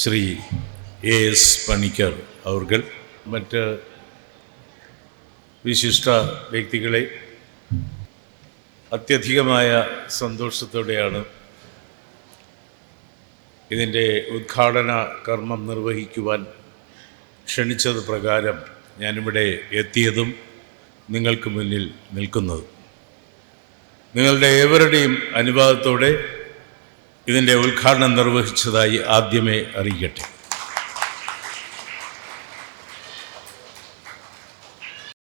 Shri A S Panicker അവർകൾ മറ്റ് വിശിഷ്ട വ്യക്തികളെ അത്യധികമായ സന്തോഷത്തോടെയാണ് ഇതിന്റെ ഉദ്ഘാടന കർമ്മം നിർവഹിക്കുവാൻ ക്ഷണിച്ചത് പ്രകാരം ഞാനിവിടെ എത്തിയതും നിങ്ങൾക്ക് മുന്നിൽ നിൽക്കുന്നത്. നിങ്ങളുടെ ഏവരുടെയും അനുവാദത്തോടെ ഇതിന്റെ ഉദ്ഘാടനം നിർവഹിച്ചതായി ആദ്യമേ അറിയിക്കട്ടെ.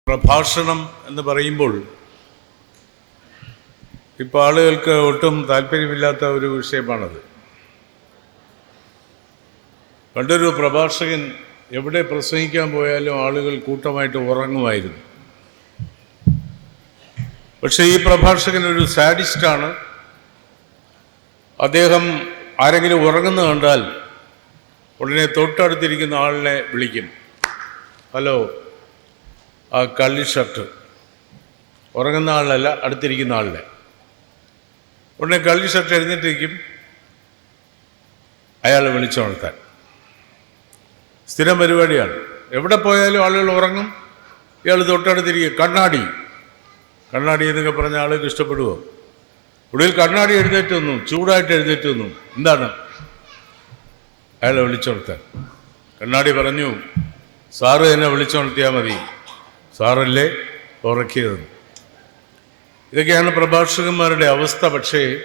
പ്രഭാഷണം എന്ന് പറയുമ്പോൾ ഇപ്പോൾ ആളുകൾക്ക് ഒട്ടും താല്പര്യമില്ലാത്ത ഒരു വിഷയമാണത്. പണ്ടൊരു പ്രഭാഷകൻ എവിടെ പ്രസംഗിക്കാൻ പോയാലും ആളുകൾ കൂട്ടമായിട്ട് ഉറങ്ങുമായിരുന്നു. പക്ഷേ ഈ പ്രഭാഷകൻ ഒരു സാഡിസ്റ്റാണ്. അദ്ദേഹം ആരെങ്കിലും ഉറങ്ങുന്ന കണ്ടാൽ ഉടനെ തൊട്ടടുത്തിരിക്കുന്ന ആളിനെ വിളിക്കും. ഹലോ ആ കള്ളി ഷർട്ട്. ഉറങ്ങുന്ന ആളിനല്ല അടുത്തിരിക്കുന്ന ആളിനെ. ഉടനെ കള്ളി ഷർട്ട് എഴുന്നേറ്റിരിക്കും അയാളെ വിളിച്ചുണർത്താൻ സ്ഥിരം പരിപാടിയാണ്. എവിടെ പോയാലും ആളുകൾ ഉറങ്ങും. ഇയാൾ തൊട്ടടുത്തിരിക്കും കണ്ണാടി. കണ്ണാടി എന്നൊക്കെ പറഞ്ഞ ആളുകൾക്ക് ഇഷ്ടപ്പെടുമോ ഒടുവിൽ കണ്ണാടി എഴുന്നേറ്റ് വന്നു ചൂടായിട്ട് എഴുന്നേറ്റ് വന്നു എന്താണ്? അയാളെ വിളിച്ചുണർത്താൻ കണ്ണാടി പറഞ്ഞു സാറ് എന്നെ വിളിച്ചുണർത്തിയാൽ മതി. സാറല്ലേ ഉറക്കിയത്. ഇതൊക്കെയാണ് പ്രഭാഷകന്മാരുടെ അവസ്ഥ. പക്ഷേ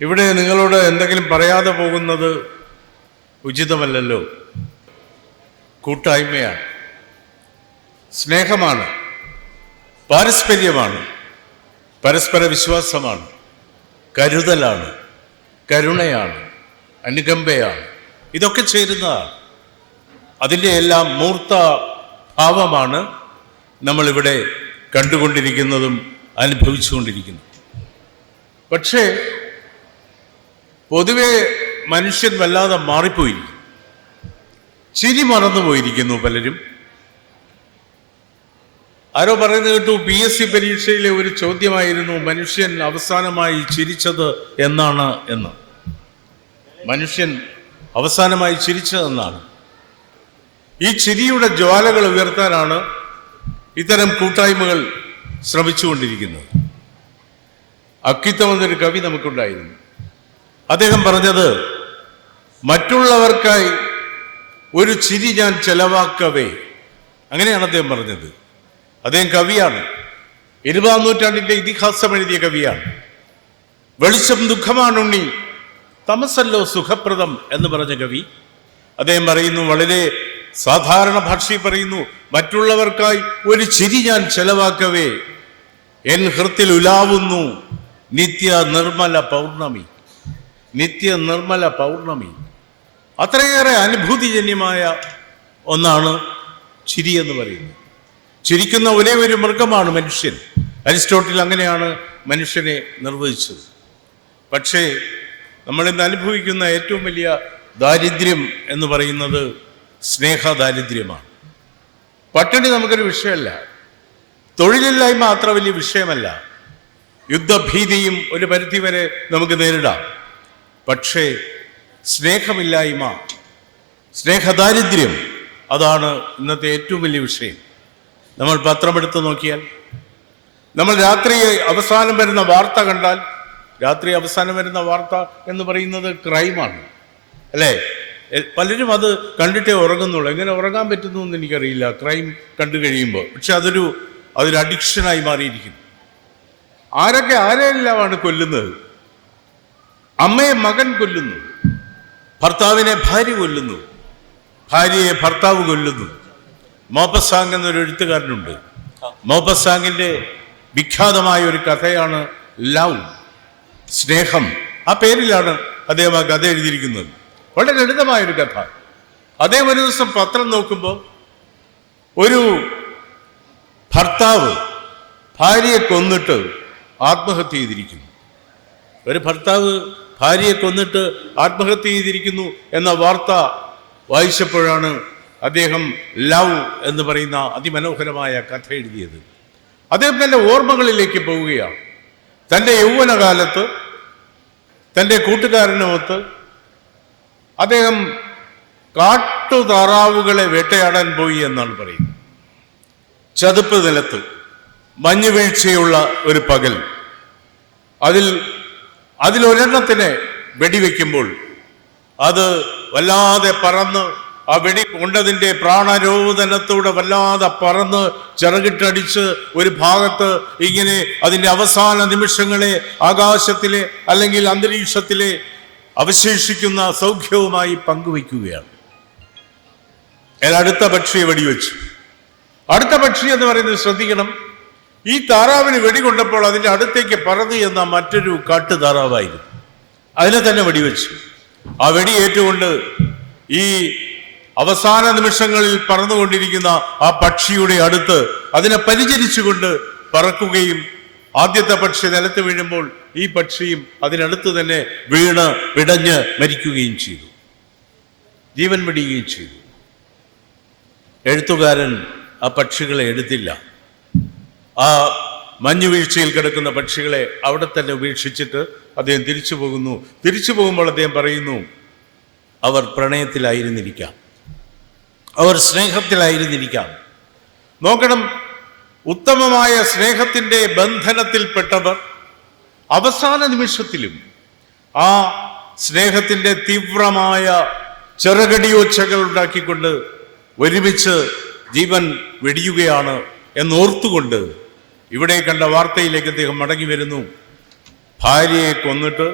ഇവിടെ നിങ്ങളോട് എന്തെങ്കിലും പറയാതെ പോകുന്നത് ഉചിതമല്ലല്ലോ. കൂട്ടായ്മയാണ്. സ്നേഹമാണ്. പാരസ്പര്യമാണ്. പരസ്പര വിശ്വാസമാണ്. കരുതലാണ്. കരുണയാണ്. അനുകമ്പയാണ്. ഇതൊക്കെ ചേരുന്നതാണ് അതിന്റെ എല്ലാം മൂർത്ത ഭാവമാണ് നമ്മളിവിടെ കണ്ടുകൊണ്ടിരിക്കുന്നതും അനുഭവിച്ചുകൊണ്ടിരിക്കുന്നതും. പക്ഷേ പൊതുവെ മനുഷ്യൻ വല്ലാതെ മാറിപ്പോയിരിക്കും ചിരി മറന്നു പോയിരിക്കുന്നു പലരും. ആരോ പറയുന്നത് കേട്ടു പി എസ് സി പരീക്ഷയിലെ ഒരു ചോദ്യമായിരുന്നു മനുഷ്യൻ അവസാനമായി ചിരിച്ചത് എന്നാണ് എന്ന്. മനുഷ്യൻ അവസാനമായി ചിരിച്ചതെന്നാണ് ഈ ചിരിയുടെ ജ്വാലകൾ ഉയർത്താനാണ് ഇത്തരം കൂട്ടായ്മകൾ ശ്രമിച്ചുകൊണ്ടിരിക്കുന്നത്. അക്കിത്തം എന്നൊരു കവി നമുക്കുണ്ടായിരുന്നു. അദ്ദേഹം പറഞ്ഞത് മറ്റുള്ളവർക്കായി ഒരു ചിരി ഞാൻ ചെലവാക്കവേ. അങ്ങനെയാണ് അദ്ദേഹം പറഞ്ഞത്. അദ്ദേഹം കവിയാണ്. ഇരുപതാം നൂറ്റാണ്ടിന്റെ ഇതിഹാസം എഴുതിയ കവിയാണ്. വെളിച്ചം ദുഃഖമാണുണ്ണി തമസല്ലോ സുഖപ്രദം എന്ന് പറഞ്ഞ കവി. അദ്ദേഹം പറയുന്നു വളരെ സാധാരണ ഭാഷയിൽ പറയുന്നു മറ്റുള്ളവർക്കായി ഒരു ചിരി ഞാൻ ചെലവാക്കവേ എൻ ഹൃത്തിൽ ഉലാവുന്നു നിത്യ നിർമ്മല പൗർണമി നിത്യ നിർമ്മല പൗർണമി. അത്രയേറെ അനുഭൂതിജന്യമായ ഒന്നാണ് ചിരി എന്ന് പറയുന്നത്. ചിരിക്കുന്ന ഒരേ ഒരു മൃഗമാണ് മനുഷ്യൻ. അരിസ്റ്റോട്ടിൽ അങ്ങനെയാണ് മനുഷ്യനെ നിർവഹിച്ചത്. പക്ഷേ നമ്മളിന്ന് അനുഭവിക്കുന്ന ഏറ്റവും വലിയ ദാരിദ്ര്യം എന്ന് പറയുന്നത് സ്നേഹ ദാരിദ്ര്യമാണ് പട്ടിണി നമുക്കൊരു വിഷയമല്ല. തൊഴിലില്ലായ്മ അത്ര വലിയ വിഷയമല്ല. യുദ്ധഭീതിയും ഒരു പരിധിവരെ നമുക്ക് നേരിടാം. പക്ഷേ സ്നേഹമില്ലായ്മ സ്നേഹദാരിദ്ര്യം അതാണ് ഇന്നത്തെ ഏറ്റവും വലിയ വിഷയം. നമ്മൾ പത്രമെടുത്ത് നോക്കിയാൽ നമ്മൾ രാത്രി അവസാനം വരുന്ന വാർത്ത കണ്ടാൽ രാത്രി അവസാനം വരുന്ന വാർത്ത എന്ന് പറയുന്നത് ക്രൈമാണ്. അല്ലേ? പലരും അത് കണ്ടിട്ടേ ഉറങ്ങുന്നുള്ളൂ. എങ്ങനെ ഉറങ്ങാൻ പറ്റുന്നു എന്ന് എനിക്കറിയില്ല. ക്രൈം കണ്ടു കഴിയുമ്പോൾ. പക്ഷെ അതൊരു അതൊരു അഡിക്ഷനായി മാറിയിരിക്കുന്നു. ആരൊക്കെ ആരെല്ലാമാണ് കൊല്ലുന്നത്? അമ്മയെ മകൻ കൊല്ലുന്നു. ഭർത്താവിനെ ഭാര്യ കൊല്ലുന്നു. ഭാര്യയെ ഭർത്താവ് കൊല്ലുന്നു. മോപ്പസാങ് എന്നൊരു എഴുത്തുകാരനുണ്ട്. മോപ്പസാങ്ങിന്റെ വിഖ്യാതമായ ഒരു കഥയാണ് ലവ് സ്നേഹം. ആ പേരിലാണ് അദ്ദേഹം ആ കഥ എഴുതിയിരിക്കുന്നത്. വളരെ ലളിതമായ ഒരു കഥ. അദ്ദേഹം ഒരു ദിവസം പത്രം നോക്കുമ്പോൾ ഒരു ഭർത്താവ് ഭാര്യയെ കൊന്നിട്ട് ആത്മഹത്യ ചെയ്തിരിക്കുന്നു. ഒരു ഭർത്താവ് ഭാര്യയെ കൊന്നിട്ട് ആത്മഹത്യ ചെയ്തിരിക്കുന്നു എന്ന വാർത്ത വായിച്ചപ്പോഴാണ് അദ്ദേഹം ലവ് എന്ന് പറയുന്ന അതിമനോഹരമായ കഥ എഴുതിയത്. അദ്ദേഹം തന്റെ ഓർമ്മകളിലേക്ക് പോവുകയാണ്. തന്റെ യൗവനകാലത്ത് തന്റെ കൂട്ടുകാരനുമൊത്ത് അദ്ദേഹം കാട്ടുതാറാവുകളെ വേട്ടയാടാൻ പോയി എന്നാണ് പറയുന്നത്. ചതുപ്പ് നിലത്ത് മഞ്ഞുവീഴ്ചയുള്ള ഒരു പകൽ. അതിൽ അതിലൊരെണ്ണത്തിനെ വെടിവെക്കുമ്പോൾ അത് വല്ലാതെ പറന്ന് ആ വെടി കൊണ്ടതിന്റെ പ്രാണരോധനത്തോടെ വല്ലാതെ പറന്ന് ചിറകിട്ടടിച്ച് ഒരു ഭാഗത്ത് ഇങ്ങനെ അതിന്റെ അവസാന നിമിഷങ്ങളെ ആകാശത്തിലെ അല്ലെങ്കിൽ അന്തരീക്ഷത്തിലെ അവശേഷിക്കുന്ന സൗഖ്യവുമായി പങ്കുവയ്ക്കുകയാണ്. ഞാൻ അടുത്ത പക്ഷിയെ വെടിവെച്ചു. അടുത്ത പക്ഷി എന്ന് പറയുന്നത് ശ്രദ്ധിക്കണം. ഈ താറാവിന് വെടികൊണ്ടപ്പോൾ അതിന്റെ അടുത്തേക്ക് പറന്നു എന്ന മറ്റൊരു കാട്ടു താറാവായിരുന്നു അതിനെ തന്നെ വെടിവെച്ചു. ആ വെടി ഏറ്റുകൊണ്ട് ഈ അവസാന നിമിഷങ്ങളിൽ പറന്നുകൊണ്ടിരിക്കുന്ന ആ പക്ഷിയുടെ അടുത്ത് അതിനെ പരിചരിച്ചുകൊണ്ട് പറക്കുകയും ആദ്യത്തെ പക്ഷി നിലത്ത് വീഴുമ്പോൾ ഈ പക്ഷിയും അതിനടുത്ത് തന്നെ വീണ് വിടഞ്ഞ് മരിക്കുകയും ചെയ്തു. ജീവൻ വെടിയുകയും ചെയ്തു. എഴുത്തുകാരൻ ആ പക്ഷികളെ എടുത്തില്ല. ആ മഞ്ഞുവീഴ്ചയിൽ കിടക്കുന്ന പക്ഷികളെ അവിടെ തന്നെ ഉപേക്ഷിച്ചിട്ട് അദ്ദേഹം തിരിച്ചു പോകുന്നു. തിരിച്ചു പോകുമ്പോൾ അദ്ദേഹം പറയുന്നു അവർ പ്രണയത്തിലായിരുന്നിരിക്കാം. അവർ സ്നേഹത്തിലായിരുന്നിരിക്കാം. നോക്കണം ഉത്തമമായ സ്നേഹത്തിന്റെ ബന്ധനത്തിൽപ്പെട്ടവർ അവസാന നിമിഷത്തിലും ആ സ്നേഹത്തിന്റെ തീവ്രമായ ചെറുകടിയോച്ചകൾ ഉണ്ടാക്കിക്കൊണ്ട് ഒരുമിച്ച് ജീവൻ വെടിയുകയാണ് എന്നോർത്തുകൊണ്ട് ഇവിടെ കണ്ട വാർത്തയിലേക്ക് അദ്ദേഹം മടങ്ങി വരുന്നു. ഭാര്യയെ കൊന്നിട്ട്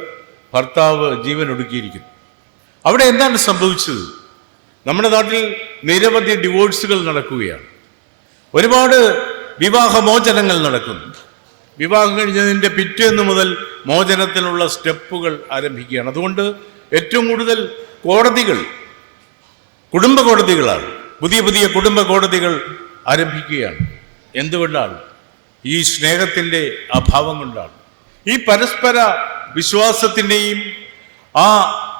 ഭർത്താവ് ജീവൻ ഒടുക്കിയിരിക്കുന്നു അവിടെ എന്താണ് സംഭവിച്ചത്? നമ്മുടെ നാട്ടിൽ നിരവധി ഡിവോഴ്സുകൾ നടക്കുകയാണ്. ഒരുപാട് വിവാഹമോചനങ്ങൾ നടക്കുന്നു. വിവാഹം കഴിഞ്ഞതിന്റെ പിറ്റേന്ന് മുതൽ മോചനത്തിനുള്ള സ്റ്റെപ്പുകൾ ആരംഭിക്കുകയാണ്. അതുകൊണ്ട് ഏറ്റവും കൂടുതൽ കോടതികൾ കുടുംബ കോടതികളാണ്. പുതിയ പുതിയ കുടുംബ കോടതികൾ ആരംഭിക്കുകയാണ്. എന്തുകൊണ്ടാണ്? ഈ സ്നേഹത്തിന്റെ അഭാവം കൊണ്ടാണ്. ഈ പരസ്പര വിശ്വാസത്തിന്റെയും ആ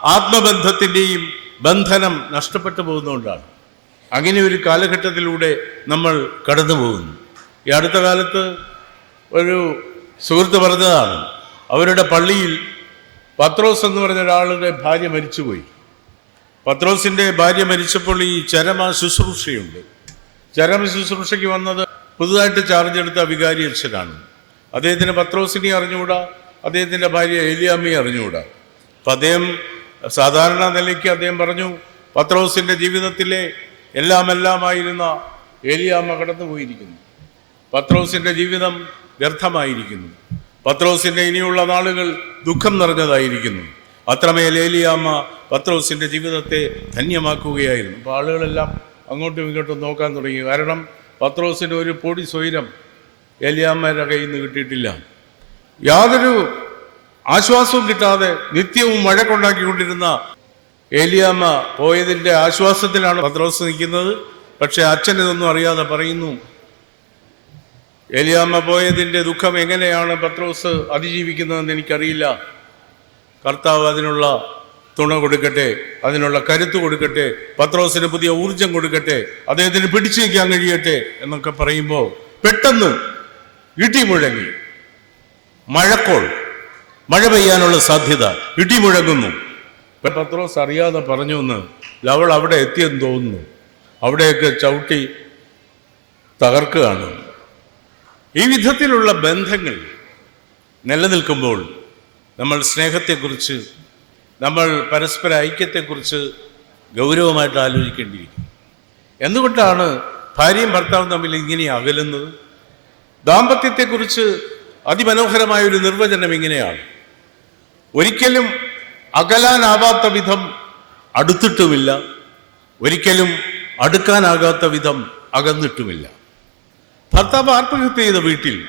ആത്മബന്ധത്തിന്റെയും ബന്ധനം നഷ്ടപ്പെട്ടു പോകുന്നതുകൊണ്ടാണ്. അങ്ങനെ ഒരു കാലഘട്ടത്തിലൂടെ നമ്മൾ കടന്നു പോകുന്നു. ഈ അടുത്ത കാലത്ത് ഒരു സുഹൃത്ത് പറഞ്ഞതാണ് അവരുടെ പള്ളിയിൽ പത്രോസ് എന്ന് പറഞ്ഞ ഒരാളുടെ ഭാര്യ മരിച്ചുപോയി. പത്രോസിന്റെ ഭാര്യ മരിച്ചപ്പോൾ ഈ ചരമ ശുശ്രൂഷയുണ്ട്. ചരമ ശുശ്രൂഷയ്ക്ക് വന്നത് പുതുതായിട്ട് ചാർജ് എടുത്ത വികാരി അച്ഛനാണ്. അദ്ദേഹത്തിന് പത്രോസിനെ അറിഞ്ഞുകൂടാ അദ്ദേഹത്തിന്റെ ഭാര്യ ഏലിയാമ്മയെ അറിഞ്ഞുകൂടാ. അപ്പം അദ്ദേഹം സാധാരണ നിലയ്ക്ക് പറഞ്ഞു പത്രോസിന്റെ ജീവിതത്തിലെ എല്ലാം എല്ലാമായിരുന്ന ഏലിയാമ്മ കടന്നുപോയിരിക്കുന്നു. പത്രോസിന്റെ ജീവിതം വ്യർത്ഥമായിരിക്കുന്നു. പത്രോസിന്റെ ഇനിയുള്ള നാളുകൾ ദുഃഖം നിറഞ്ഞതായിരിക്കുന്നു. അത്രമേൽ ഏലിയാമ്മ പത്രോസിന്റെ ജീവിതത്തെ ധന്യമാക്കുകയായിരുന്നു. അപ്പോൾ ആളുകളെല്ലാം അങ്ങോട്ടും ഇങ്ങോട്ടും നോക്കാൻ തുടങ്ങി. കാരണം പത്രോസിന്റെ ഒരു പൊടി സ്വൈരം ഏലിയാമ്മയുടെ കയ്യിൽ നിന്ന് കിട്ടിയിട്ടില്ല. യാതൊരു ആശ്വാസവും കിട്ടാതെ നിത്യവും വഴക്കുണ്ടാക്കിക്കൊണ്ടിരുന്ന ഏലിയാമ്മ പോയതിന്റെ ആശ്വാസത്തിലാണ് പത്രോസ് നിൽക്കുന്നത്. പക്ഷേ അച്ഛൻ ഇതൊന്നും അറിയാതെ പറയുന്നു ഏലിയാമ്മ പോയതിന്റെ ദുഃഖം എങ്ങനെയാണ് പത്രോസ് അതിജീവിക്കുന്നതെന്ന് എനിക്കറിയില്ല. കർത്താവ് അതിനുള്ള തുണ കൊടുക്കട്ടെ അതിനുള്ള കരുത്ത് കൊടുക്കട്ടെ പത്രോസിന് പുതിയ ഊർജം കൊടുക്കട്ടെ അദ്ദേഹത്തിന് പിടിച്ചു നിൽക്കാൻ കഴിയട്ടെ എന്നൊക്കെ പറയുമ്പോൾ പെട്ടെന്ന് ഇടി മുഴങ്ങി മഴക്കോൾ. മഴ പെയ്യാനുള്ള സാധ്യത ഇടിമുഴങ്ങുന്നു. പത്രോസ് അറിയാതെ പറഞ്ഞു എന്ന് അവൾ അവിടെ എത്തിയെന്ന് തോന്നുന്നു. അവിടെയൊക്കെ ചവിട്ടി തകർക്കുകയാണ്. ഈ വിധത്തിലുള്ള ബന്ധങ്ങൾ നിലനിൽക്കുമ്പോൾ നമ്മൾ സ്നേഹത്തെക്കുറിച്ച് നമ്മൾ പരസ്പര ഐക്യത്തെക്കുറിച്ച് ഗൗരവമായിട്ട് ആലോചിക്കേണ്ടിയിരിക്കും എന്തുകൊണ്ടാണ് ഭാര്യയും ഭർത്താവും തമ്മിൽ ഇങ്ങനെ അകലുന്നത്? ദാമ്പത്യത്തെക്കുറിച്ച് അതിമനോഹരമായ ഒരു നിർവചനം ഇങ്ങനെയാണ്. ഒരിക്കലും അകലാനാവാത്ത വിധം അടുത്തിട്ടുമില്ല. ഒരിക്കലും അടുക്കാനാകാത്ത വിധം അകന്നിട്ടുമില്ല. ഭർത്താവ് ആത്മഹത്യ ചെയ്ത വീട്ടിൽ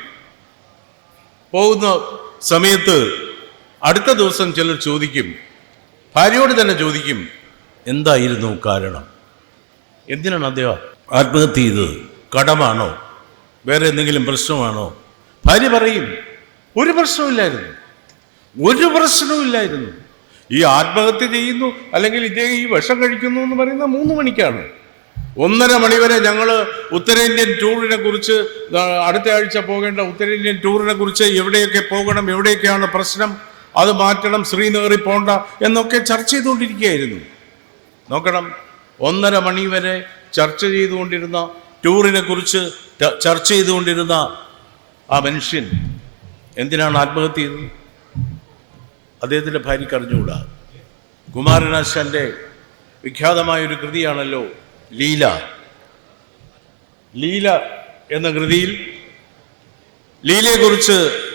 പോകുന്ന സമയത്ത് അടുത്ത ദിവസം ചിലർ ചോദിക്കും ഭാര്യയോട് തന്നെ ചോദിക്കും എന്തായിരുന്നു കാരണം? എന്തിനാണ് അദ്ദേഹം ആത്മഹത്യ ചെയ്തത്? കടമാണോ? വേറെ എന്തെങ്കിലും പ്രശ്നമാണോ? ഭാര്യ പറയും ഒരു പ്രശ്നമില്ലായിരുന്നു ഒരു പ്രശ്നവുമില്ലായിരുന്നു ഈ ആത്മഹത്യ ചെയ്യുന്നു അല്ലെങ്കിൽ ഇദ്ദേഹം ഈ വിഷം കഴിക്കുന്നു എന്ന് പറയുന്ന മൂന്ന് മണിക്കാണ്. ഒന്നര മണിവരെ ഞങ്ങൾ ഉത്തരേന്ത്യൻ ടൂറിനെ കുറിച്ച് അടുത്ത ആഴ്ച പോകേണ്ട ഉത്തരേന്ത്യൻ ടൂറിനെ കുറിച്ച് എവിടെയൊക്കെ പോകണം എവിടെയൊക്കെയാണ് പ്രശ്നം അത് മാറ്റണം ശ്രീനഗറിൽ പോണ്ട എന്നൊക്കെ ചർച്ച ചെയ്തുകൊണ്ടിരിക്കുകയായിരുന്നു. നോക്കണം ഒന്നര മണി വരെ ചർച്ച ചെയ്തുകൊണ്ടിരുന്ന ടൂറിനെ കുറിച്ച് ചർച്ച ചെയ്തുകൊണ്ടിരുന്ന ആ മനുഷ്യൻ എന്തിനാണ് ആത്മഹത്യ ചെയ്തത് അദ്ദേഹത്തിന്റെ ഭാര്യയ്ക്ക് അറിഞ്ഞുകൂടാ? കുമാരനാശാന്റെ വിഖ്യാതമായ ഒരു കൃതിയാണല്ലോ ലീല. ലീല എന്ന കൃതിയിൽ ലീലയെക്കുറിച്ച്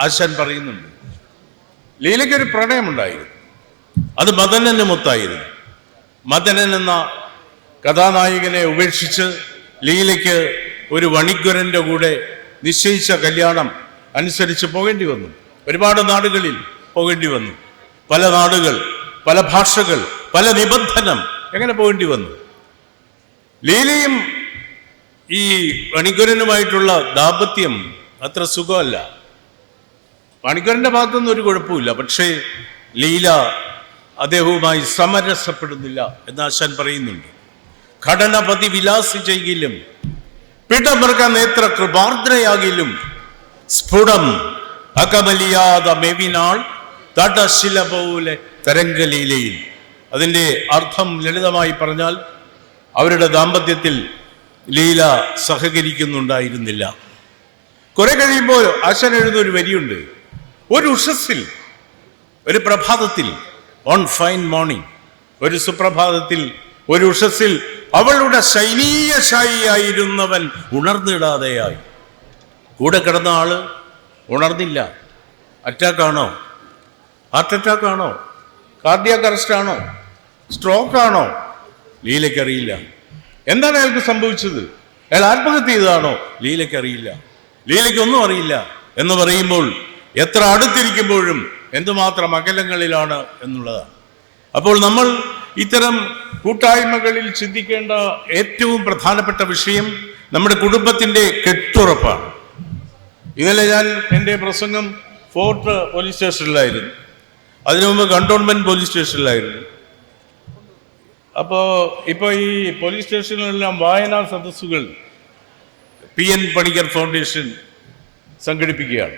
ആശാൻ പറയുന്നുണ്ട്. ലീലയ്ക്കൊരു പ്രണയമുണ്ടായിരുന്നു. അത് മദനന് മൊത്തായിരുന്നു. മദനൻ എന്ന കഥാനായകനെ ഉപേക്ഷിച്ച് ലീലയ്ക്ക് ഒരു വണിക്വരന്റെ കൂടെ നിശ്ചയിച്ച കല്യാണം അനുസരിച്ച് പോകേണ്ടി വന്നു. ഒരുപാട് നാടുകളിൽ പോകേണ്ടി വന്നു. പല നാടുകൾ പല ഭാഷകൾ പല നിബന്ധനം എങ്ങനെ പോകേണ്ടി വന്നു? ലീലയും ഈ പണിക്കരനുമായിട്ടുള്ള ദാമ്പത്യം അത്ര സുഖമല്ല. പണിക്കരന്റെ ഭാഗത്തൊന്നും ഒരു കുഴപ്പമില്ല പക്ഷേ ലീല അദ്ദേഹവുമായി സമരസപ്പെടുന്നില്ല എന്ന് ആശാൻ പറയുന്നുണ്ട്. ഘടനപതി വിലാസി ചെയ്യിലും പിടമൃഗ നേത്ര കൃപാർദ്രയാകിലും സ്ഫുടം അകമലിയാത മെവിനാൾ തടശില പോലെ തരംഗലീലയിൽ. അതിന്റെ അർത്ഥം ലളിതമായി പറഞ്ഞാൽ അവരുടെ ദാമ്പത്യത്തിൽ ലീല സഹകരിക്കുന്നുണ്ടായിരുന്നില്ല. കുറെ കഴിയുമ്പോൾ ആശൻ എഴുതുന്ന ഒരു വരിയുണ്ട്. ഒരു ഉഷസ്സിൽ ഒരു പ്രഭാതത്തിൽ ഓൺ ഫൈൻ മോർണിംഗ് ഒരു സുപ്രഭാതത്തിൽ ഒരു ഉഷസ്സിൽ അവളുടെ ശൈനീയ ശായിയായിരുന്നവൻ ഉണർന്നിടാതെയായി. കൂടെ കിടന്ന ആൾ ഉണർന്നില്ല. അറ്റാക്കാണോ ഹാർട്ട് അറ്റാക്ക് ആണോ? കാർഡിയാക് അറസ്റ്റ് ആണോ? സ്ട്രോക്ക് ആണോ? ലീലയ്ക്ക് അറിയില്ല. എന്താണ് അയാൾക്ക് സംഭവിച്ചത്? അയാൾ ആത്മഹത്യ ചെയ്തതാണോ? ലീലയ്ക്ക് അറിയില്ല. ലീലയ്ക്ക് ഒന്നും അറിയില്ല എന്ന് പറയുമ്പോൾ എത്ര അടുത്തിരിക്കുമ്പോഴും എന്തുമാത്രം അകലങ്ങളിലാണ് എന്നുള്ളതാണ്. അപ്പോൾ നമ്മൾ ഇത്തരം കൂട്ടായ്മകളിൽ ചിന്തിക്കേണ്ട ഏറ്റവും പ്രധാനപ്പെട്ട വിഷയം നമ്മുടെ കുടുംബത്തിന്റെ കെട്ടുറപ്പാണ്. ഇന്നലെ ഞാൻ എന്റെ പ്രസംഗം ഫോർട്ട് പോലീസ് സ്റ്റേഷനിലായിരുന്നു. അതിനു മുമ്പ് കണ്ടോൺമെന്റ് പോലീസ് സ്റ്റേഷനിലായിരുന്നു. അപ്പോൾ ഇപ്പോൾ ഈ പോലീസ് സ്റ്റേഷനിലെല്ലാം വായനാ സദസ്സുകൾ പി എൻ പണിക്കർ ഫൗണ്ടേഷൻ സംഘടിപ്പിക്കുകയാണ്.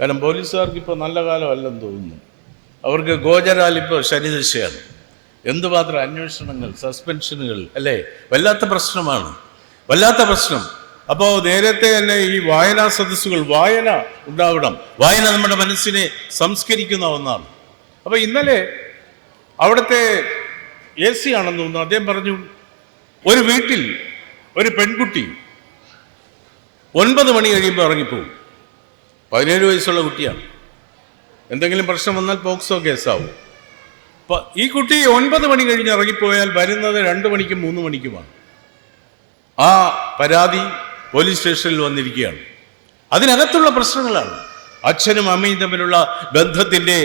കാരണം പോലീസുകാർക്ക് ഇപ്പോൾ നല്ല കാലമല്ലെന്ന് തോന്നുന്നു. അവർക്ക് ഗോചരാൽ ഇപ്പോൾ ശനിദശയാണ് എന്തുമാത്രം അന്വേഷണങ്ങൾ സസ്പെൻഷനുകൾ അല്ലേ? വല്ലാത്ത പ്രശ്നമാണ്. വല്ലാത്ത പ്രശ്നം. അപ്പോൾ നേരത്തെ തന്നെ ഈ വായനാ സദസ്സുകൾ വായന ഉണ്ടാവണം. വായന നമ്മുടെ മനസ്സിനെ സംസ്കരിക്കുന്ന ഒന്നാണ്. അപ്പോൾ ഇന്നലെ അവിടുത്തെ എ സി ആണെന്ന് തോന്നുന്നു. അദ്ദേഹം പറഞ്ഞു ഒരു വീട്ടിൽ ഒരു പെൺകുട്ടി ഒൻപത് മണി കഴിയുമ്പോൾ ഇറങ്ങിപ്പോവും. പതിനേഴ് വയസ്സുള്ള കുട്ടിയാണ് എന്തെങ്കിലും പ്രശ്നം വന്നാൽ പോക്സോ കേസാവും. അപ്പൊ ഈ കുട്ടി ഒൻപത് മണി കഴിഞ്ഞ് ഇറങ്ങിപ്പോയാൽ വരുന്നത് രണ്ട് മണിക്കും മൂന്ന് മണിക്കുമാണ്. ആ പരാതി പോലീസ് സ്റ്റേഷനിൽ വന്നിരിക്കുകയാണ്. അതിനകത്തുള്ള പ്രശ്നങ്ങളാണ്. അച്ഛനും അമ്മയും തമ്മിലുള്ള ബന്ധത്തിന്റെ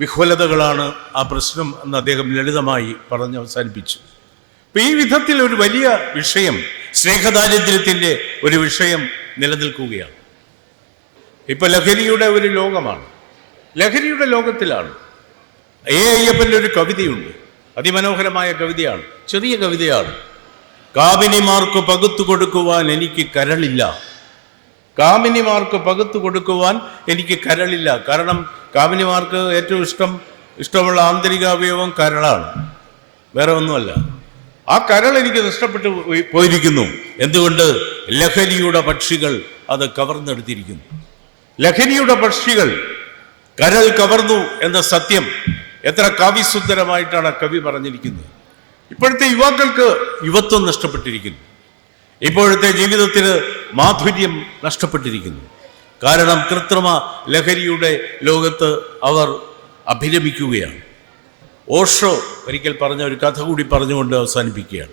വിഹ്വലതകളാണ് ആ പ്രശ്നം എന്ന് അദ്ദേഹം ലളിതമായി പറഞ്ഞ് അവസാനിപ്പിച്ചു. അപ്പൊ ഈ വിധത്തിൽ ഒരു വലിയ വിഷയം സ്നേഹദാരിദ്ര്യത്തിന്റെ ഒരു വിഷയം നിലനിൽക്കുകയാണ്. ഇപ്പൊ ലഹരിയുടെ ഒരു ലോകമാണ്. ലഹരിയുടെ ലോകത്തിലാണ്. എ. അയ്യപ്പന്റെ ഒരു കവിതയുണ്ട്. അതിമനോഹരമായ കവിതയാണ്. ചെറിയ കവിതയാണ്. കാമിനിമാർക്ക് പകുത്തു കൊടുക്കുവാൻ എനിക്ക് കരളില്ല. കാമിനിമാർക്ക് പകുത്തു കൊടുക്കുവാൻ എനിക്ക് കരളില്ല. കാരണം കാമിനിമാർക്ക് ഏറ്റവും ഇഷ്ടം ഇഷ്ടമുള്ള ആന്തരിക അവയവം കരളാണ്. വേറെ ഒന്നുമല്ല. ആ കരൾ എനിക്ക് നഷ്ടപ്പെട്ടു പോയിരിക്കുന്നു. എന്തുകൊണ്ട്? ലഹരിയുടെ പക്ഷികൾ അത് കവർന്നെടുത്തിരിക്കുന്നു. ലഹരിയുടെ പക്ഷികൾ കരൾ കവർന്നു എന്ന സത്യം എത്ര കാവ്യസുന്ദരമായിട്ടാണ് കവി പറഞ്ഞിരിക്കുന്നത്. ഇപ്പോഴത്തെ യുവാക്കൾക്ക് യുവത്വം നഷ്ടപ്പെട്ടിരിക്കുന്നു. ഇപ്പോഴത്തെ ജീവിതത്തിന് മാധുര്യം നഷ്ടപ്പെട്ടിരിക്കുന്നു. കാരണം കൃത്രിമ ലഹരിയുടെ ലോകത്ത് അവർ അഭിരമിക്കുകയാണ്. ഓഷോ ഒരിക്കൽ പറഞ്ഞ ഒരു കഥ കൂടി പറഞ്ഞുകൊണ്ട് അവസാനിപ്പിക്കുകയാണ്.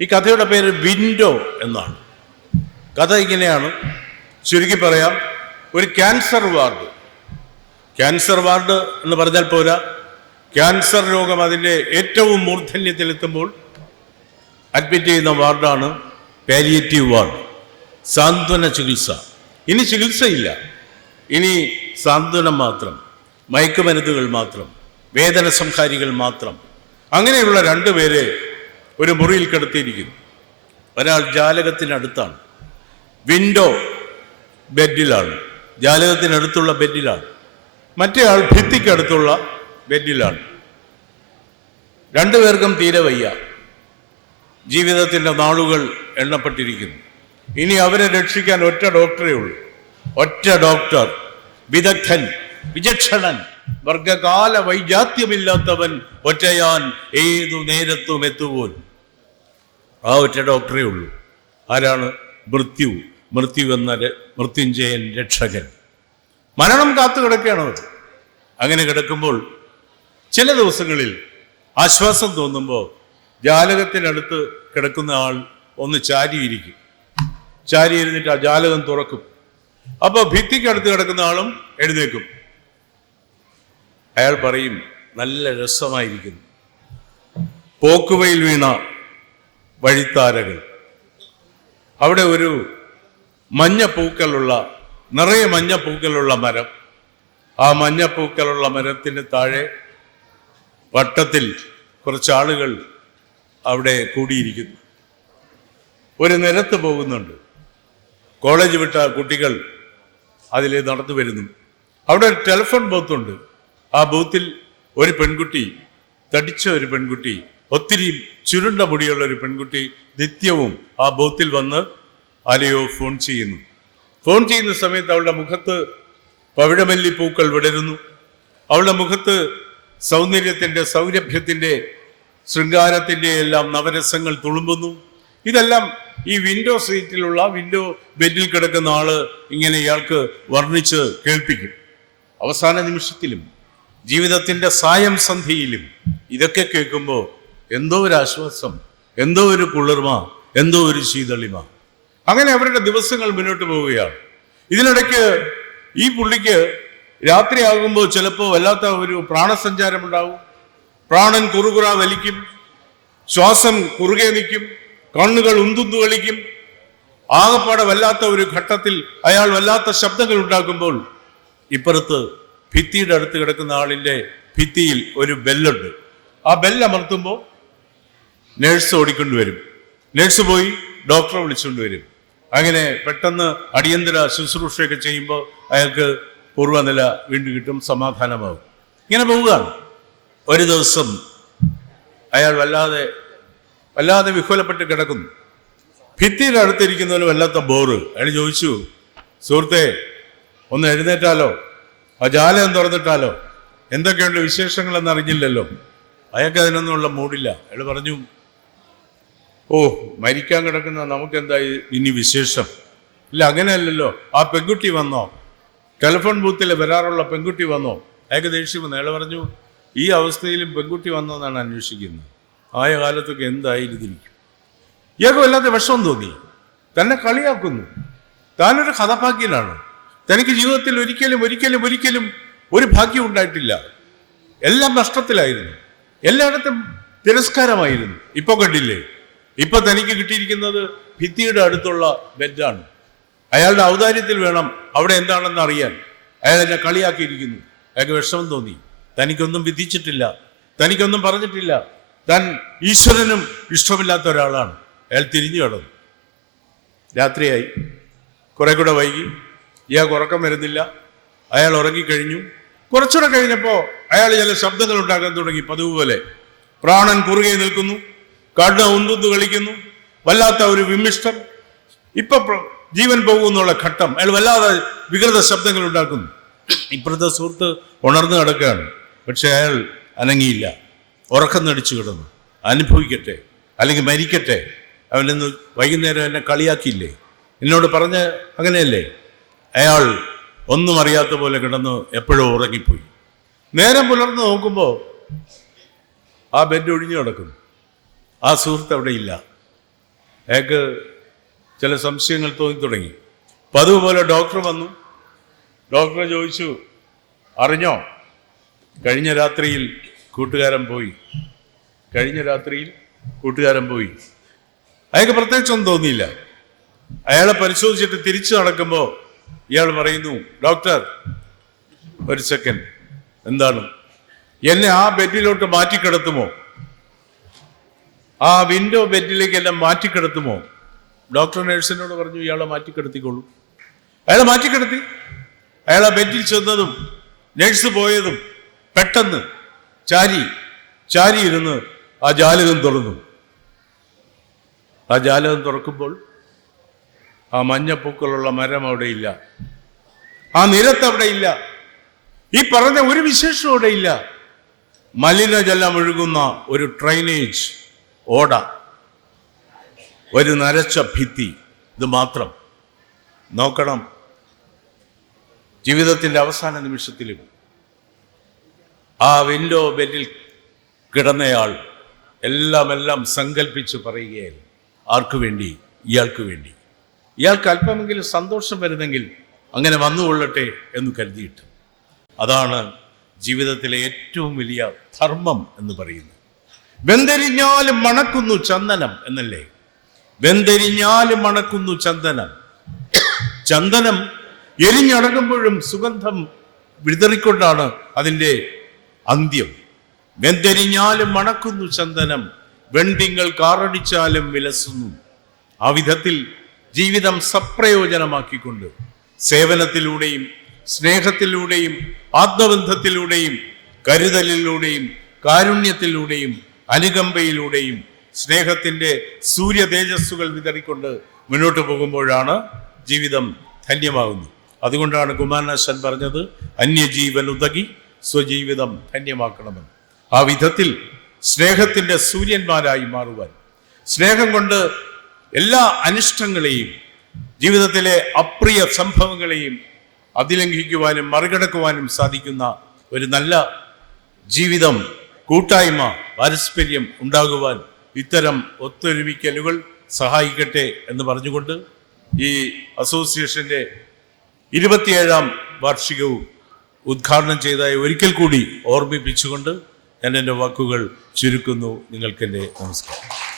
ഈ കഥയുടെ പേര് വിൻഡോ എന്നാണ്. കഥ ഇങ്ങനെയാണ്. ചുരുക്കി പറയാം ഒരു ക്യാൻസർ വാർഡ്. ക്യാൻസർ വാർഡ് എന്ന് പറഞ്ഞാൽ പോരാ. ക്യാൻസർ രോഗം അതിന്റെ ഏറ്റവും മൂർധന്യത്തിലെത്തുമ്പോൾ അഡ്മിറ്റ് ചെയ്യുന്ന വാർഡാണ് പാലിയേറ്റീവ് വാർഡ് സാന്ത്വന ചികിത്സ. ഇനി ചികിത്സയില്ല. ഇനി സാന്ത്വനം മാത്രം മയക്കുമരുന്നുകൾ മാത്രം വേദന സംഹാരികൾ മാത്രം. അങ്ങനെയുള്ള രണ്ടുപേരെ ഒരു മുറിയിൽ കിടത്തിയിരിക്കുന്നു. ഒരാൾ ജാലകത്തിനടുത്താണ് വിൻഡോ ബെഡിലാണ്. ജാലകത്തിനടുത്തുള്ള ബെഡിലാണ്. മറ്റേ ആൾ ഭിത്തിക്കടുത്തുള്ള ബെഡിലാണ്. രണ്ടുപേർക്കും തീരെ വയ്യ. ജീവിതത്തിന്റെ നാളുകൾ എണ്ണപ്പെട്ടിരിക്കുന്നു. ഇനി അവരെ രക്ഷിക്കാൻ ഒറ്റ ഡോക്ടറേ ഉള്ളൂ. ഒറ്റ ഡോക്ടർ. വിദഗ്ധൻ വിചക്ഷണൻ വർഗകാല വൈജാത്യമില്ലാത്തവൻ ഒറ്റയാൻ ഏതു നേരത്തും എത്തുപോൽ. ആ ഒറ്റ ഡോക്ടറേ ഉള്ളൂ. ആരാണ്? മൃത്യു. മൃത്യു എന്ന മൃത്യുഞ്ജയൻ രക്ഷകൻ. മരണം കാത്തു കിടക്കുകയാണ് അവർ. അങ്ങനെ കിടക്കുമ്പോൾ ചില ദിവസങ്ങളിൽ ആശ്വാസം തോന്നുമ്പോൾ ജാലകത്തിനടുത്ത് കിടക്കുന്ന ആൾ ഒന്ന് ചാരിയിരിക്കും. ചാരി എഴുന്നിട്ട് ആ ജാലകം തുറക്കും. അപ്പോൾ ഭിത്തിക്കടുത്ത് കിടക്കുന്ന ആളും എഴുന്നേക്കും അയാൾ പറയും നല്ല രസമായിരിക്കുന്നു. പോക്കുവയിൽ വീണ വഴിത്താരകൾ. അവിടെ ഒരു മഞ്ഞപ്പൂക്കളുള്ള നിറയെ മഞ്ഞപ്പൂക്കലുള്ള മരം. ആ മഞ്ഞപ്പൂക്കളുള്ള മരത്തിന് താഴെ വട്ടത്തിൽ കുറച്ച് ആളുകൾ അവിടെ കൂടിയിരിക്കുന്നു. ഒരു നിരത്ത് പോകുന്നുണ്ട്. കോളേജ് വിട്ട കുട്ടികൾ അതിൽ നടന്നു വരുന്നു. അവിടെ ഒരു ടെലിഫോൺ ബൂത്തുണ്ട് ആ ബൂത്തിൽ ഒരു പെൺകുട്ടി തടിച്ച ഒരു പെൺകുട്ടി ഒത്തിരി ചുരുണ്ട മുടിയുള്ള ഒരു പെൺകുട്ടി നിത്യവും ആ ബൂത്തിൽ വന്ന് ആരെയോ ഫോൺ ചെയ്യുന്നു. ഫോൺ ചെയ്യുന്ന സമയത്ത് അവളുടെ മുഖത്ത് പവിഴമല്ലി പൂക്കൾ വിടരുന്നു. അവളുടെ മുഖത്ത് സൗന്ദര്യത്തിന്റെ സൗരഭ്യത്തിന്റെ ശൃംഗാരത്തിന്റെ എല്ലാം നവരസങ്ങൾ തുളുമ്പുന്നു. ഇതെല്ലാം ഈ വിൻഡോ സീറ്റിലുള്ള വിൻഡോ ബെഡിൽ കിടക്കുന്ന ആൾ ഇങ്ങനെ ഇയാൾക്ക് വർണിച്ച് കേൾപ്പിക്കും. അവസാന നിമിഷത്തിലും ജീവിതത്തിന്റെ സായം സന്ധിയിലും ഇതൊക്കെ കേൾക്കുമ്പോൾ എന്തോ ഒരു ആശ്വാസം എന്തോ ഒരു കുളിർമ എന്തോ ഒരു ശീതളിമ. അങ്ങനെ അവരുടെ ദിവസങ്ങൾ മുന്നോട്ട് പോവുകയാണ്. ഇതിനിടയ്ക്ക് ഈ പുള്ളിക്ക് രാത്രിയാകുമ്പോൾ ചിലപ്പോൾ വല്ലാത്ത ഒരു പ്രാണസഞ്ചാരം ഉണ്ടാവും പ്രാണൻ കുറുകുറ വലിക്കും. ശ്വാസം കുറുകെ നിൽക്കും. കണ്ണുകൾ ഉന്തുന്നു കളിക്കും. ആകപ്പാടെ വല്ലാത്ത ഒരു ഘട്ടത്തിൽ അയാൾ വല്ലാത്ത ശബ്ദങ്ങൾ ഉണ്ടാക്കുമ്പോൾ ഇപ്പുറത്ത് ഭിത്തിയുടെ അടുത്ത് കിടക്കുന്ന ആളിന്റെ ഭിത്തിയിൽ ഒരു ബെല്ലുണ്ട്. ആ ബെല്ലമർത്തുമ്പോൾ നേഴ്സ് ഓടിക്കൊണ്ടുവരും നേഴ്സ് പോയി ഡോക്ടറെ വിളിച്ചുകൊണ്ടുവരും അങ്ങനെ പെട്ടെന്ന് അടിയന്തര ശുശ്രൂഷയൊക്കെ ചെയ്യുമ്പോൾ അയാൾക്ക് പൂർവനില വീണ്ടും കിട്ടും സമാധാനമാകും ഇങ്ങനെ പോവുകയാണ്. ഒരു ദിവസം അയാൾ വല്ലാതെ വല്ലാതെ വിഹുലപ്പെട്ട് കിടക്കുന്നു. ഭിത്തിയുടെ അടുത്തിരിക്കുന്നവന് വല്ലാത്ത ബോറ്. അയാൾ ചോദിച്ചു സുഹൃത്തെ ഒന്ന് എഴുന്നേറ്റാലോ? ആ ജാലകം തുറന്നിട്ടാലോ? എന്തൊക്കെയുണ്ട് വിശേഷങ്ങളെന്ന് അറിഞ്ഞില്ലല്ലോ. അയാൾക്ക് അതിനൊന്നുമുള്ള മൂടില്ല. അയാൾ പറഞ്ഞു ഓ മരിക്കാൻ കിടക്കുന്ന നമുക്കെന്താ ഈ- ഇനി വിശേഷം. ഇല്ല അങ്ങനെയല്ലല്ലോ. ആ പെൺകുട്ടി വന്നോ? ടെലിഫോൺ ബൂത്തിൽ വരാറുള്ള പെൺകുട്ടി വന്നോ? അയാൾക്ക് ദേഷ്യം വന്നു. അയാൾ പറഞ്ഞു ഈ അവസ്ഥയിലും പെൺകുട്ടി വന്നോ എന്നാണ് അന്വേഷിക്കുന്നത്. ആയ കാലത്തൊക്കെ എന്തായിരുന്നിരിക്കും? ഇയാൾക്ക് വല്ലാത്ത വിഷമം തോന്നി. തന്നെ കളിയാക്കുന്നു. താനൊരു കഥഭാഗ്യനാണ് തനിക്ക് ജീവിതത്തിൽ ഒരിക്കലും ഒരിക്കലും ഒരിക്കലും ഒരു ഭാഗ്യം ഉണ്ടായിട്ടില്ല. എല്ലാം നഷ്ടത്തിലായിരുന്നു. എല്ലായിടത്തും തിരസ്കാരമായിരുന്നു. ഇപ്പൊ കണ്ടില്ലേ? ഇപ്പൊ തനിക്ക് കിട്ടിയിരിക്കുന്നത് ഭിത്തിയുടെ അടുത്തുള്ള ബെഡാണ്. അയാളുടെ ഔദാര്യത്തിൽ വേണം അവിടെ എന്താണെന്ന് അറിയാൻ. അയാൾ എന്നെ കളിയാക്കിയിരിക്കുന്നു. അയാൾക്ക് വിഷമം തോന്നി. തനിക്കൊന്നും വിധിച്ചിട്ടില്ല. തനിക്കൊന്നും പറഞ്ഞിട്ടില്ല. താൻ ഈശ്വരനും ഇഷ്ടമില്ലാത്ത ഒരാളാണ്. അയാൾ തിരിഞ്ഞു കിടന്നു രാത്രിയായി. കുറെ കൂടെ വൈകി. ഇയാൾ ഉറക്കം വരുന്നില്ല. അയാൾ ഉറങ്ങിക്കഴിഞ്ഞു. കുറച്ചുകൂടെ കഴിഞ്ഞപ്പോൾ അയാൾ ചില ശബ്ദങ്ങൾ ഉണ്ടാക്കാൻ തുടങ്ങി പതിവ് പോലെ. പ്രാണൻ കുറുകെ നിൽക്കുന്നു. കണ്ണ് ഉന്തുന്നു കളിക്കുന്നു. വല്ലാത്ത ഒരു വിമിഷ്ടം ഇപ്പൊ ജീവൻ പോകുന്നുള്ള ഘട്ടം. അയാൾ വല്ലാതെ വികൃത ശബ്ദങ്ങൾ ഉണ്ടാക്കുന്നു. ഇപ്പോഴത്തെ സുഹൃത്ത് ഉണർന്നു കിടക്കുകയാണ് പക്ഷെ അയാൾ അനങ്ങിയില്ല. ഉറക്കം നടിച്ചു കിടന്നു. അനുഭവിക്കട്ടെ അല്ലെങ്കിൽ മരിക്കട്ടെ. അവൻ ഇന്ന് വൈകുന്നേരം എന്നെ കളിയാക്കിയില്ലേ? എന്നോട് പറഞ്ഞ അങ്ങനെയല്ലേ? അയാൾ ഒന്നും അറിയാത്ത പോലെ കിടന്ന് എപ്പോഴും ഉറങ്ങിപ്പോയി. നേരം പുലർന്ന് നോക്കുമ്പോൾ ആ ബെഡ് ഒഴിഞ്ഞു കിടക്കുന്നു. ആ സുഹൃത്ത് അവിടെ ഇല്ല. അയാൾക്ക് ചില സംശയങ്ങൾ തോന്നി തുടങ്ങി പതിവ് പോലെ ഡോക്ടർ വന്നു. ഡോക്ടറെ ചോദിച്ചു അറിഞ്ഞോ? കഴിഞ്ഞ രാത്രിയിൽ കൂട്ടുകാരൻ പോയി. കഴിഞ്ഞ രാത്രിയിൽ കൂട്ടുകാരൻ പോയി. അയാൾക്ക് പ്രത്യേകിച്ചൊന്നും തോന്നിയില്ല. അയാളെ പരിശോധിച്ചിട്ട് തിരിച്ചു നടക്കുമ്പോൾ ഇയാൾ പറയുന്നു ഡോക്ടർ ഒരു സെക്കൻഡ് എന്താണ്? എന്നെ ആ ബെഡിലോട്ട് മാറ്റിക്കിടത്തുമോ? ആ വിൻഡോ ബെഡിലേക്ക് എന്നെ മാറ്റിക്കിടത്തുമോ? ഡോക്ടർ നേഴ്സിനോട് പറഞ്ഞു ഇയാളെ മാറ്റിക്കിടത്തിക്കോളൂ. അയാളെ മാറ്റിക്കിടത്തി. അയാളെ ബെഡിൽ ചെന്നതും നേഴ്സ് പോയതും പെട്ടെന്ന് ചാരി ചാരി ഇരുന്ന് ആ ജാലകം തുറന്നു. ആ ജാലകം തുറക്കുമ്പോൾ ആ മഞ്ഞപ്പൂക്കളുള്ള മരം അവിടെ ഇല്ല. ആ നിരത്ത് ഇല്ല. ഈ പറഞ്ഞ ഒരു വിശേഷം അവിടെ ഇല്ല. മലിനജലം ഒഴുകുന്ന ഒരു ഡ്രൈനേജ് ഓട ഒരു നരച്ച ഭിത്തി ഇത് മാത്രം. നോക്കണം ജീവിതത്തിന്റെ അവസാന നിമിഷത്തിലും ആ വിൻഡോ ബെഡിൽ കിടന്നയാൾ എല്ലാം എല്ലാം സങ്കല്പിച്ച് പറയുകയായിരുന്നു. ആർക്കു വേണ്ടി? ഇയാൾക്ക് വേണ്ടി. ഇയാൾക്ക് അല്പമെങ്കിലും സന്തോഷം വരുന്നെങ്കിൽ അങ്ങനെ വന്നുകൊള്ളട്ടെ എന്ന് കരുതിയിട്ട്. അതാണ് ജീവിതത്തിലെ ഏറ്റവും വലിയ ധർമ്മം എന്ന് പറയുന്നത്. വെന്തരിഞ്ഞാലും മണക്കുന്നു ചന്ദനം എന്നല്ലേ? വെന്തരിഞ്ഞാലും മണക്കുന്നു ചന്ദനം. ചന്ദനം എരിഞ്ഞടങ്ങുമ്പോഴും സുഗന്ധം വിതറിക്കൊണ്ടാണ് അതിന്റെ അന്ത്യം. വെന്തെരിഞ്ഞാലും മണക്കുന്നു ചന്ദനം. വെണ്ടിങ്ങൾ കാറടിച്ചാലും വിലസുന്നു. ആ വിധത്തിൽ ജീവിതം സപ്രയോജനമാക്കിക്കൊണ്ട് സേവനത്തിലൂടെയും സ്നേഹത്തിലൂടെയും ആത്മബന്ധത്തിലൂടെയും കരുതലിലൂടെയും കാരുണ്യത്തിലൂടെയും അനുകമ്പയിലൂടെയും സ്നേഹത്തിന്റെ സൂര്യ തേജസ്സുകൾ വിതറിക്കൊണ്ട് മുന്നോട്ട് പോകുമ്പോഴാണ് ജീവിതം ധന്യമാകുന്നത്. അതുകൊണ്ടാണ് കുമാരനാശൻ പറഞ്ഞത് അന്യജീവൻ ഉതകി സ്വജീവിതം ധന്യമാക്കണമെന്ന്. ആ വിധത്തിൽ സ്നേഹത്തിന്റെ സൂര്യന്മാരായി മാറുവാൻ സ്നേഹം കൊണ്ട് എല്ലാ അനിഷ്ടങ്ങളെയും ജീവിതത്തിലെ അപ്രിയ സംഭവങ്ങളെയും അതിലംഘിക്കുവാനും മറികടക്കുവാനും സാധിക്കുന്ന ഒരു നല്ല ജീവിതം കൂട്ടായ്മ പാരസ്പര്യം ഉണ്ടാകുവാൻ ഇത്തരം ഒത്തൊരുമിക്കലുകൾ സഹായിക്കട്ടെ എന്ന് പറഞ്ഞുകൊണ്ട് ഈ അസോസിയേഷന്റെ ഇരുപത്തിയേഴാം വാർഷികവും ഉദ്ഘാടനം ചെയ്തതായി ഒരിക്കൽ കൂടി ഓർമ്മിപ്പിച്ചുകൊണ്ട് ഞാൻ എന്റെ വാക്കുകൾ ചുരുക്കുന്നു. നിങ്ങൾക്കെന്റെ നമസ്കാരം.